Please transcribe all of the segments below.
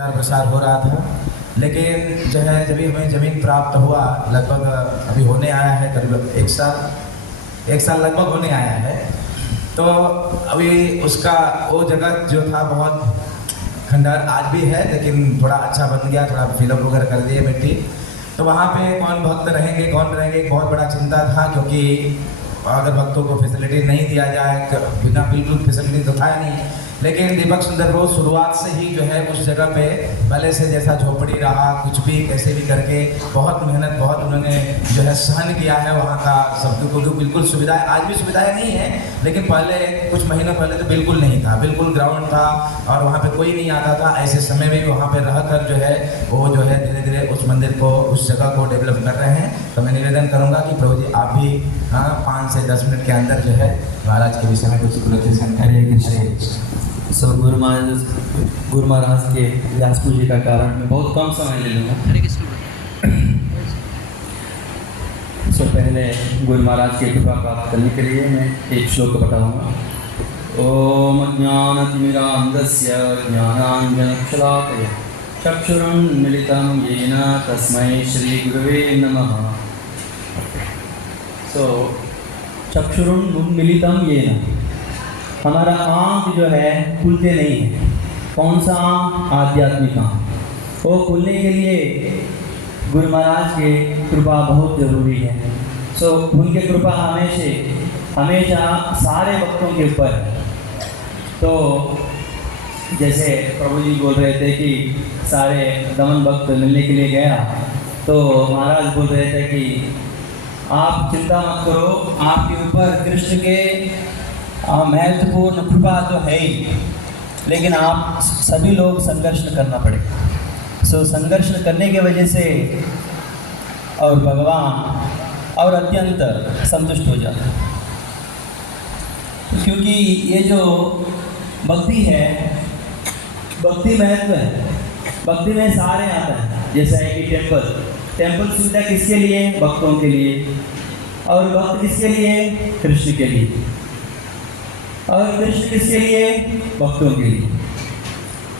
प्रचार प्रसार हो रहा था, लेकिन जो है जब भी हमें ज़मीन प्राप्त हुआ, लगभग अभी होने आया है करीब एक साल लगभग होने आया है। तो अभी उसका वो जगह जो था बहुत खंडहर आज भी है, लेकिन थोड़ा अच्छा बन गया, थोड़ा फिलअप वगैरह कर दिए मिट्टी। तो वहाँ पे कौन भक्त रहेंगे कौन रहेंगे, बहुत बड़ा चिंता था, क्योंकि अगर भक्तों को फैसिलिटी नहीं दिया जाए, बिना बिल्कुल फैसिलिटी तो था नहीं। लेकिन दीपक सुंदर बोस शुरुआत से ही जो है उस जगह पे पहले से जैसा झोपड़ी रहा, कुछ भी कैसे भी करके बहुत मेहनत, बहुत उन्होंने जो है सहन किया है वहाँ का सब को। बिल्कुल सुविधाएं, आज भी सुविधाएं नहीं है, लेकिन पहले कुछ महीनों पहले तो बिल्कुल नहीं था, बिल्कुल ग्राउंड था और वहाँ पे कोई नहीं आता था। ऐसे समय में भी वहाँ पे रहकर जो है वो जो है धीरे धीरे उस मंदिर को, उस जगह को डेवलप कर रहे हैं। तो मैं निवेदन करूँगा कि प्रभु जी आप भी 5 से 10 मिनट के अंदर जो है महाराज के विषय में कुछ प्रदर्शन करें। सो गुरु महाराज के व्यास पूजी का कारण मैं बहुत कम समय ले लूँगा। सो पहले गुरु महाराज की कृपा प्राप्त करने के लिए मैं एक श्लोक बताऊँगा। ओम अज्ञानतिमिरान्धस्य ज्ञानाञ्जनशलाकया चक्षुरुन्मीलितं येन तस्मै श्रीगुरवे नमः। सो चक्षुरुन्मीलितं येन, हमारा आँख जो है खुलते नहीं है। कौन सा आँख? आध्यात्मिक आँख। वो खुलने के लिए गुरु महाराज की कृपा बहुत ज़रूरी है। सो उनकी कृपा हमेशा सारे भक्तों के ऊपर है। तो जैसे प्रभु जी बोल रहे थे कि सारे दमन भक्त मिलने के लिए गया, तो महाराज बोल रहे थे कि आप चिंता मत करो, आपके ऊपर कृष्ण के महत्वपूर्ण कृपा तो है ही, लेकिन आप सभी लोग संघर्ष करना पड़ेगा। सो संघर्ष करने की वजह से और भगवान और अत्यंत संतुष्ट हो जाता है, क्योंकि ये जो भक्ति है, भक्ति महत्व है। भक्ति में सारे आते हैं, जैसा है कि टेम्पल सुविधा किसके लिए? भक्तों के लिए। और भक्त किसके लिए? कृष्ण के लिए। और कृष्ण किसके लिए? भक्तों के लिए।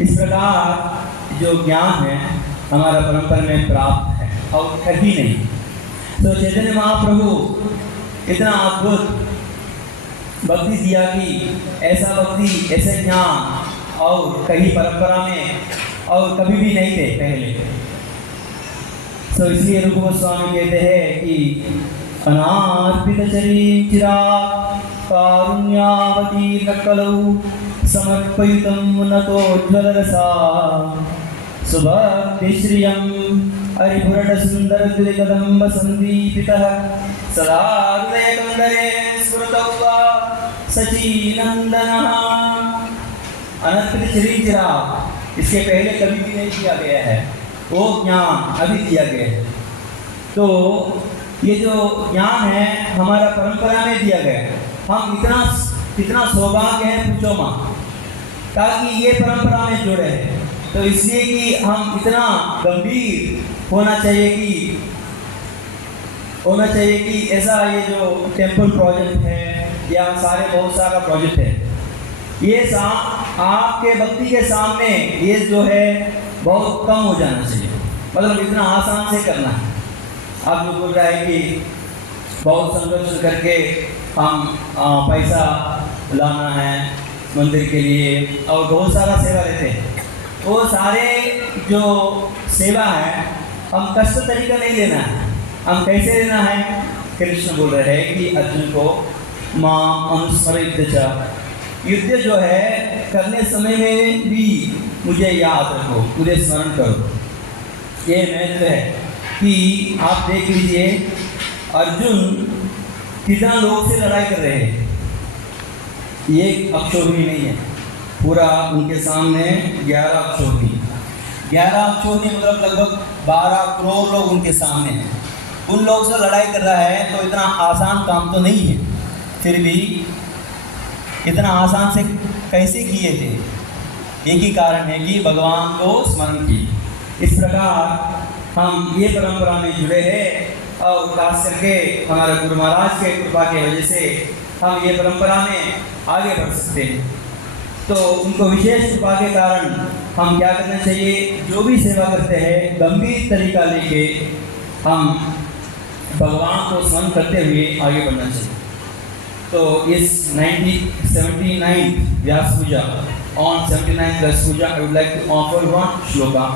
इस प्रकार जो ज्ञान है हमारा परंपरा में प्राप्त है और कहीं नहीं। तो चैतन्य महाप्रभु इतना अद्भुत भक्ति दिया कि ऐसा भक्ति, ऐसे ज्ञान और कहीं परंपरा में और कभी भी नहीं थे पहले। तो इसलिए रूप गोस्वामी कहते हैं कि अनार्पित चिरा कारुण्यावती नकलौ समर्पयितं नतोज्ज्वलरसा सुभक्तिश्रियं हरिभुरटसुन्दरद्विकदम्ब सन्दीपितः सदा हृदयकन्दरे स्फुरतौ वा सचीनन्दनः। अनर्पित चिरा, इसके पहले कभी भी नहीं किया गया है, वो ज्ञान अभी दिया गया है। तो ये जो ज्ञान है हमारा परंपरा में दिया गया है। हम इतना सौभाग्य है, पूछो माँ, ताकि ये परंपरा में जुड़े हैं। तो इसलिए कि हम इतना गंभीर होना चाहिए कि ऐसा ये जो टेम्पल प्रोजेक्ट है या बहुत सारा प्रोजेक्ट है, ये आपके भक्ति के सामने ये जो है बहुत कम हो जाना चाहिए। मतलब इतना आसान से करना है। आप जो बोल रहा है कि बहुत संघर्ष करके हम पैसा लाना है मंदिर के लिए और बहुत सारा सेवा लेते हैं, वो सारे जो सेवा है हम कष्ट तरीका नहीं लेना है। हम कैसे लेना है? कृष्ण बोल रहे हैं कि अर्जुन को मां अनुस्मरित च, युद्ध जो है करने समय में भी मुझे याद रखो, मुझे स्मरण करो। ये महत्व है कि आप देख लीजिए अर्जुन कितना लोग से लड़ाई कर रहे हैं। ये अक्षोहिणी नहीं है, पूरा उनके सामने 11 अक्षोहिणी मतलब लगभग 12 करोड़ लोग उनके सामने हैं। उन लोग से लड़ाई कर रहा है, तो इतना आसान काम तो नहीं है। फिर भी इतना आसान से कैसे किए थे? एक ही कारण है कि भगवान को स्मरण किए। इस प्रकार हम ये परंपरा में जुड़े हैं और खास करके हमारे गुरु महाराज के कृपा की वजह से हम ये परंपरा में आगे बढ़ सकते हैं। तो उनको विशेष कृपा के कारण हम क्या करना चाहिए, जो भी सेवा करते हैं गंभीर तरीका लेके हम भगवान को स्मरण करते हुए आगे बढ़ना चाहिए। तो इस 79th Vyas Puja, on 79th Vyas Puja, I would like to offer one shloka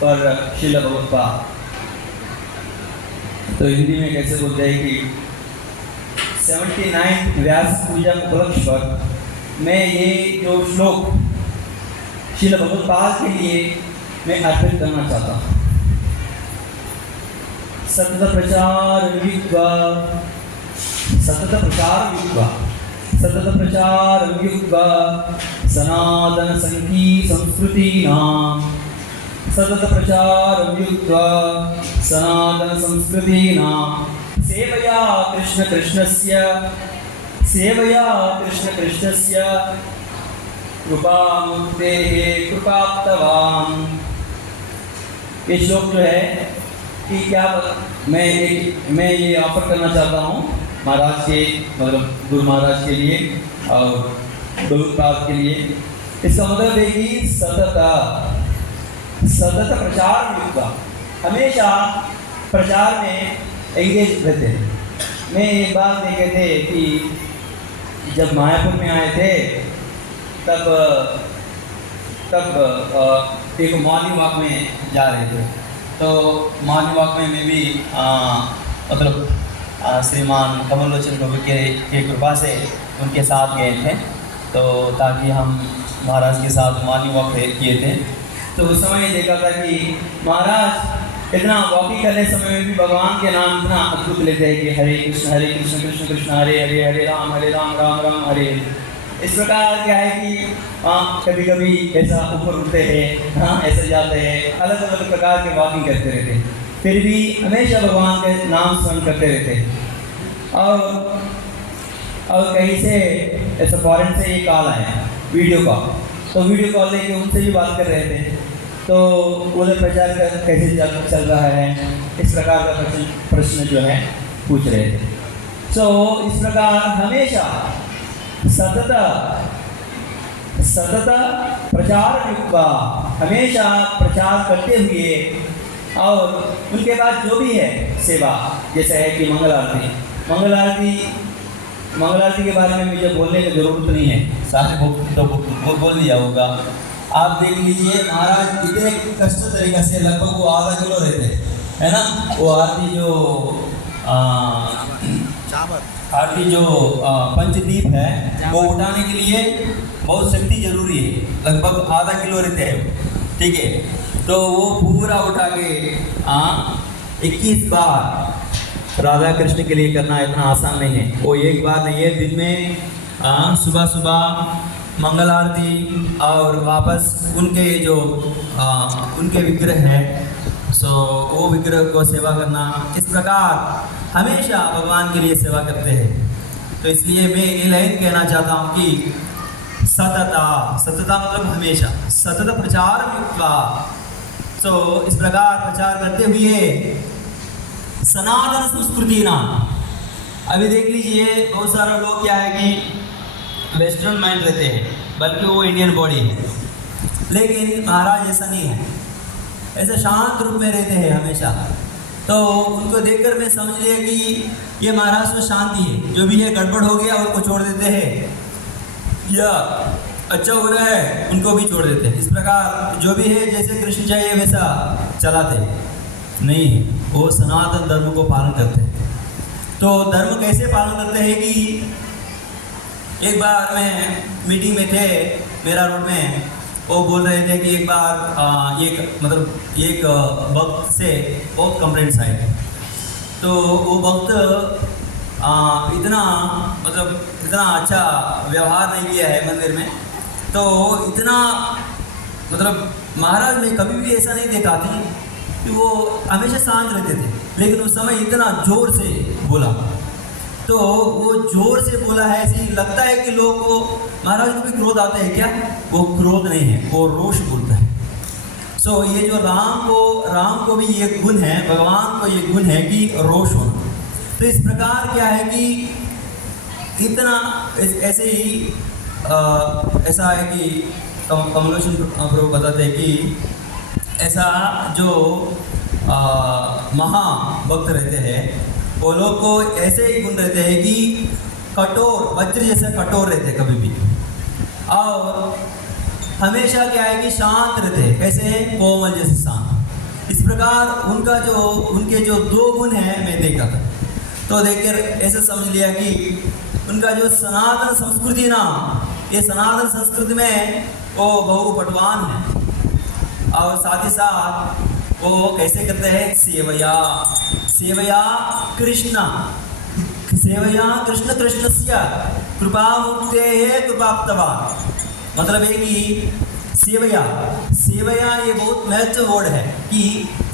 for Srila भगवत्पाद। तो हिंदी में कैसे बोलते हैं कि 79th व्यास पूजा उपलक्ष्य पर मैं ये जो श्लोक श्रील भगवत्पाद के लिए मैं अर्पित करना चाहता हूँ। सतत प्रचार युक्त्वा सनातन संकी संस्कृतीनां, सतत प्रचारं युक्त्वा सनातन संस्कृतीनां सेवया कृष्ण कृष्णस्य कृपामुक्तेः कृपाप्तवान्। ये श्लोक जो है कि क्या मैं ये ऑफर करना चाहता हूँ महाराज के, मतलब गुरु महाराज के लिए और गुरुपाद के लिए। इसका मतलब है कि सतत प्रचार युक्ता, हमेशा प्रचार में एंगेज रहते हैं। मैं एक बात देखे थे कि जब मायापुर में आए थे तब एक मॉर्निंग वॉक में जा रहे थे। तो मॉर्निंग वॉक में मैं भी मतलब श्रीमान कमल लोचन प्रभु के कृपा से उनके साथ गए थे, तो ताकि हम महाराज के साथ मॉर्निंग वॉक किए थे। तो उस समय देखा था कि महाराज इतना वॉकिंग करने समय में भी भगवान के नाम इतना अद्भुत लेते हैं कि हरे कृष्ण कृष्ण कृष्ण हरे हरे, हरे राम राम राम हरे। इस प्रकार क्या है कि कभी कभी ऐसा ऊपर उठते हैं, ऐसे जाते हैं, अलग अलग प्रकार के वॉकिंग करते रहते हैं, फिर भी हमेशा भगवान के नाम स्मरण करते रहते हैं। और कहीं से ऐसा फॉरेन से ये कॉल आया वीडियो कॉल, तो वीडियो कॉल लेके उनसे भी बात कर रहे थे। तो उधर प्रचार कैसे चल रहा है, इस प्रकार का प्रश्न जो है पूछ रहे थे। तो इस प्रकार हमेशा सतत प्रचार युक्ता, हमेशा प्रचार करते हुए, और उनके बाद जो भी है सेवा, जैसे है कि मंगल आरती के बारे में मुझे बोलने की जरूरत नहीं है, सारे तो बोल दिया होगा। आप देख लीजिए महाराज इतने कष्ट तरीका से लगभग वो आधा किलो रहते है ना। वो आरती जो पंचदीप है वो उठाने के लिए बहुत शक्ति जरूरी है, लगभग आधा किलो रहते हैं, ठीक है। तो वो पूरा उठा के 21 बार राधा कृष्ण के लिए करना इतना आसान नहीं है। वो एक बार नहीं है, दिन में सुबह सुबह मंगल आरती और वापस उनके जो उनके विग्रह है, सो वो विग्रह को सेवा करना, इस प्रकार हमेशा भगवान के लिए सेवा करते हैं। तो इसलिए मैं ये लाइन कहना चाहता हूँ कि सतता मतलब हमेशा, सतत प्रचार युक्त्वा, सो इस प्रकार प्रचार करते हुए सनातन संस्कृति ना। अभी देख लीजिए बहुत सारा लोग क्या है कि वेस्टर्न माइंड रहते हैं, बल्कि वो इंडियन बॉडी है, लेकिन महाराज ऐसा नहीं है, ऐसे शांत रूप में रहते हैं हमेशा। तो उनको देखकर मैं समझ लिया कि ये महाराज में शांति है, जो भी है गड़बड़ हो गया उनको छोड़ देते हैं, या अच्छा हो रहा है उनको भी छोड़ देते हैं। इस प्रकार जो भी है जैसे कृष्ण चाहिए वैसा चलाते नहीं, वो सनातन धर्म को पालन करते हैं। तो धर्म कैसे पालन करते हैं कि एक बार मैं मीटिंग में थे मेरा रोड में, वो बोल रहे थे कि एक बार एक भक्त से बहुत कंप्लेंट्स आए। तो वो भक्त इतना अच्छा व्यवहार नहीं किया है मंदिर में, तो इतना महाराज में कभी भी ऐसा नहीं देखा थी कि वो हमेशा शांत रहते थे, लेकिन उस समय इतना जोर से बोला। तो वो जोर से बोला है, ऐसे लगता है कि लोग को महाराज को भी क्रोध आता है क्या? वो क्रोध नहीं है, वो रोष बोलता है। सो ये जो राम को भी ये गुण है, भगवान को ये गुण है कि रोष होना। तो इस प्रकार क्या है कि इतना ऐसे ही ऐसा है कि कमलोचन प्रभु बताते हैं कि ऐसा जो महाभक्त रहते हैं वो लोग को ऐसे ही गुण रहते हैं कि कठोर वज्र जैसे कठोर रहते हैं कभी भी, और हमेशा क्या है कि शांत रहते हैं, कैसे कोमल जैसे शांत। इस प्रकार उनके जो दो गुण हैं मैं देखा था, तो देखकर ऐसे समझ लिया कि उनका जो सनातन संस्कृति ना, ये सनातन संस्कृति में वो बहु पटवान है, और साथ ही साथ वो कैसे करते हैं सेवया कृष्ण कृष्णस्य कृपा मुक्ते है कृपाप्तवान। मतलब है कि सेवया ये बहुत महत्व वर्ड है कि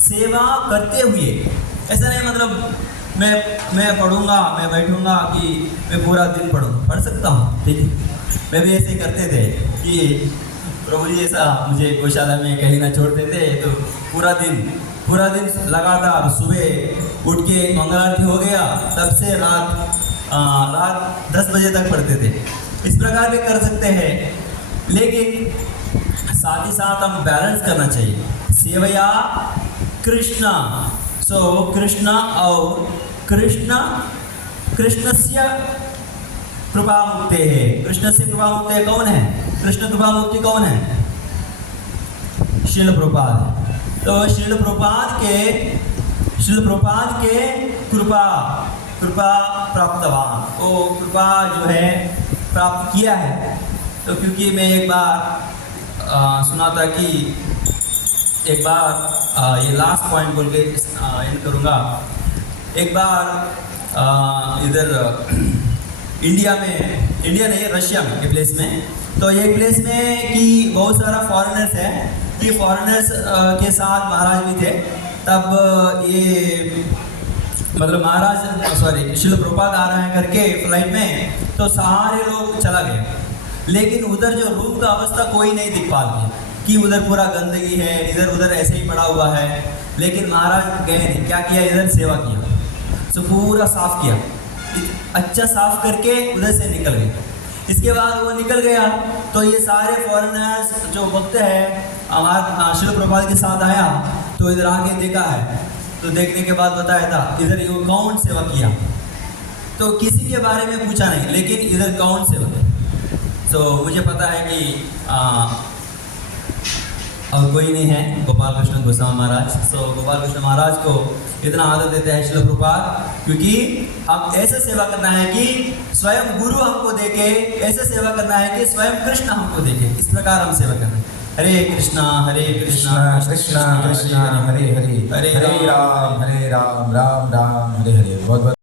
सेवा करते हुए, ऐसा नहीं मतलब मैं पढ़ूंगा, मैं बैठूंगा कि मैं पूरा दिन पढ़ सकता हूँ, ठीक है। मैं भी ऐसे करते थे कि प्रभु जी ऐसा मुझे गौशाला में कहीं ना छोड़ते थे, तो पूरा दिन लगातार सुबह उठ के मंगल आरती हो गया, तब से रात 10 बजे तक पढ़ते थे। इस प्रकार भी कर सकते हैं, लेकिन साथ ही साथ हम बैलेंस करना चाहिए। सेवया कृष्णा, सो कृष्ण और कृष्णस्य कृपा मुक्ते है। कृष्ण से कृपा मुक्ते कौन है? कृष्ण कृपा मुक्ति कौन है? श्रील प्रभुपाद है। तो श्रील प्रभुपाद के कृपा प्राप्तवान, तो कृपा जो है प्राप्त किया है। तो क्योंकि मैं एक बार सुना था कि एक बार ये लास्ट पॉइंट बोल के एंड करूँगा। एक बार इधर इंडिया नहीं, रशिया में के प्लेस में, तो ये प्लेस में कि बहुत सारा फॉरेनर्स है कि फॉरेनर्स के साथ महाराज भी थे। तब ये मतलब श्रील प्रभुपाद आ रहे हैं करके फ्लाइट में, तो सारे लोग चला गए, लेकिन उधर जो रूम का अवस्था कोई नहीं दिख पा रही कि उधर पूरा गंदगी है, इधर उधर ऐसे ही पड़ा हुआ है। लेकिन महाराज गए नहीं, क्या किया, इधर सेवा किया, तो पूरा साफ किया, अच्छा साफ करके उधर से निकल गए। इसके बाद वो निकल गया, तो ये सारे फॉरेनर्स जो भक्त है हमारा श्रील प्रभुपाद के साथ आया, तो इधर आके देखा है, तो देखने के बाद बताया था इधर ये कौन सेवा किया, तो किसी के बारे में पूछा नहीं, लेकिन इधर कौन सेवा किया। तो मुझे पता है कि और कोई नहीं है, गोपाल कृष्ण गोस्वामी महाराज। तो गोपाल कृष्ण महाराज को इतना आदर देते हैं श्रील प्रभुपाद, क्योंकि हम ऐसे सेवा करना है कि स्वयं गुरु हमको देखे, ऐसे सेवा करना है कि स्वयं कृष्ण हमको देखे। इस प्रकार हम सेवा करना है। हरे कृष्णा कृष्णा कृष्णा हरे हरे, हरे राम राम राम हरे हरे। बहुत